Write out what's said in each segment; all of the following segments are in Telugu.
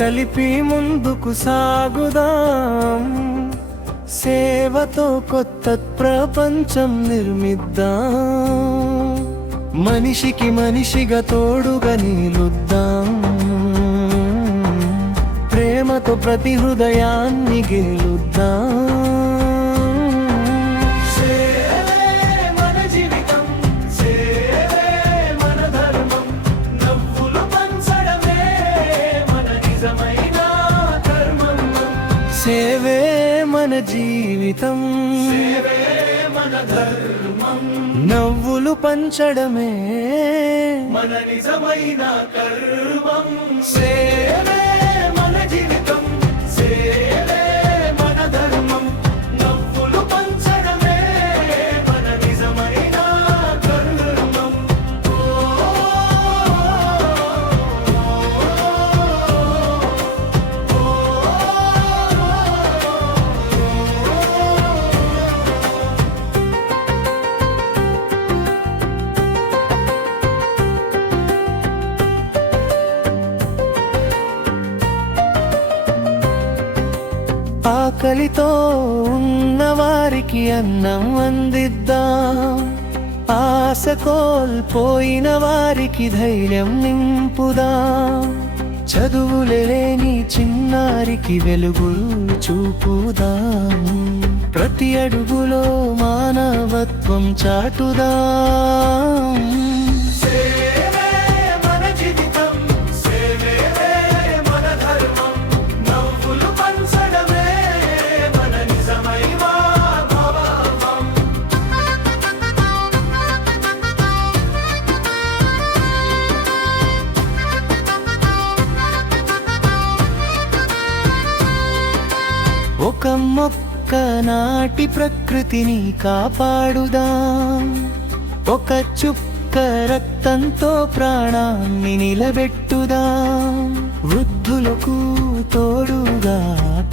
కలిపి ముందుకు సాగుదాం. సేవతో కొత్త ప్రపంచం నిర్మిద్దాం. మనిషికి మనిషిగా తోడుగా నిలుద్దాం. ప్రేమతో ప్రతి హృదయాన్ని గెలుద్దాం. సేవే మన జీవితం, సేవే మన ధర్మం. నవ్వులు పంచడమే మన నిజమైన కర్మం. సేవే మన జీవితం, సేవే మన ధర్మం. నవ్వులు పంచడమే మన నిజమైన కర్మం. ఆకలితో ఉన్నవారికి అన్నం అందిద్దాం. ఆశ కోల్పోయిన వారికి ధైర్యం నింపుదాం. చదువులేని చిన్నారికి వెలుగులు చూపుదాం. ప్రతి అడుగులో మానవత్వం చాటుదాం. ఒక మొక్క నాటి ప్రకృతిని కాపాడుదాం. ఒక చుక్క రక్తంతో ప్రాణాన్ని నిలబెట్టుదాం. వృద్ధులకు తోడుగా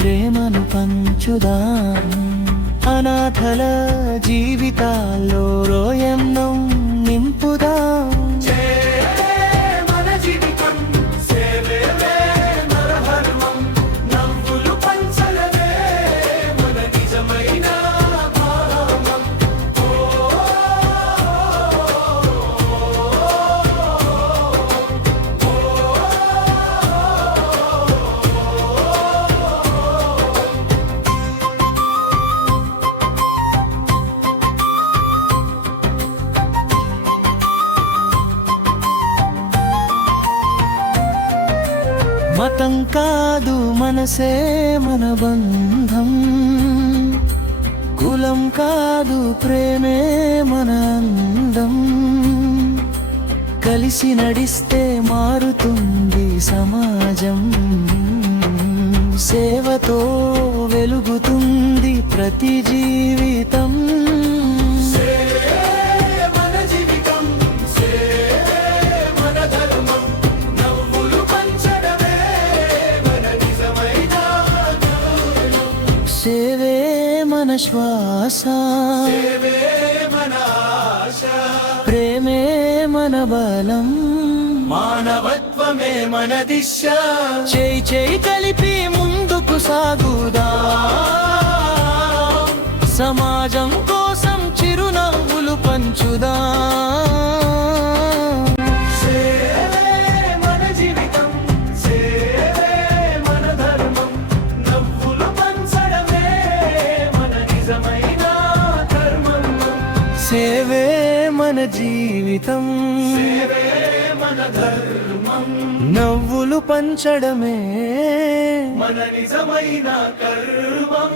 ప్రేమను పంచుదాం. అనాథల జీవితాల్లో రోయన్నం నింపుదాం. మతం కాదు మనసే మన బంధం. కులం కాదు ప్రేమే మన అందం. కలిసి నడిస్తే మారుతుంది సమాజం. సేవతో వెలుగుతుంది ప్రతి జీవితం. సేవే మన శ్వాస, సేవే మన ఆశ. ప్రేమే మన బలం, మానవత్వమే మన దిశ. చేయి చేయి కలిపి ముందుకు సాగుదాం. సమాజం కోసం చిరునవ్వులు పంచుదాం. సేవే మన జీవితం, సేవే మన ధర్మం. నవ్వులు పంచడమే మన నిజమైన కర్మం. సేవే మన జీవితం, సేవే మన ధర్మం. నవ్వులు పంచడమే మన నిజమైన కర్మం.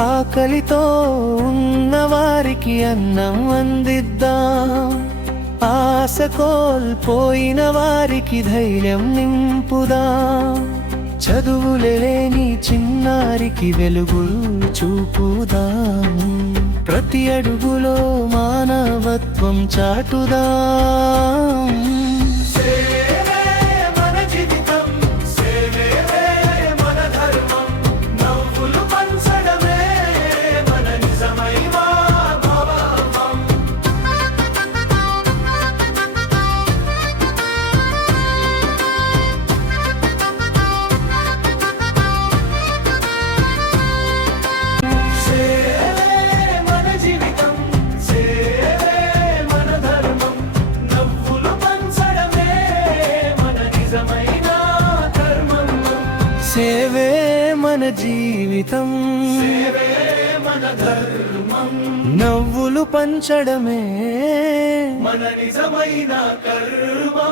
ఆకలితో ఉన్నవారికి అన్నం అందిద్దాం. ఆశ కోల్పోయిన వారికి ధైర్యం నింపుదాం, చదువులేని చిన్నారికి వెలుగులు చూపుదాం, ప్రతి అడుగులో మానవత్వం చాటుదాం. సేవే మన జీవితం, సేవే మన ధర్మం, నవ్వులు పంచడమే మన నిజమైన భావం. సేవే మన జీవితం, సేవే మన ధర్మం, నవ్వులు పంచడమే మన నిజమైన కర్మం.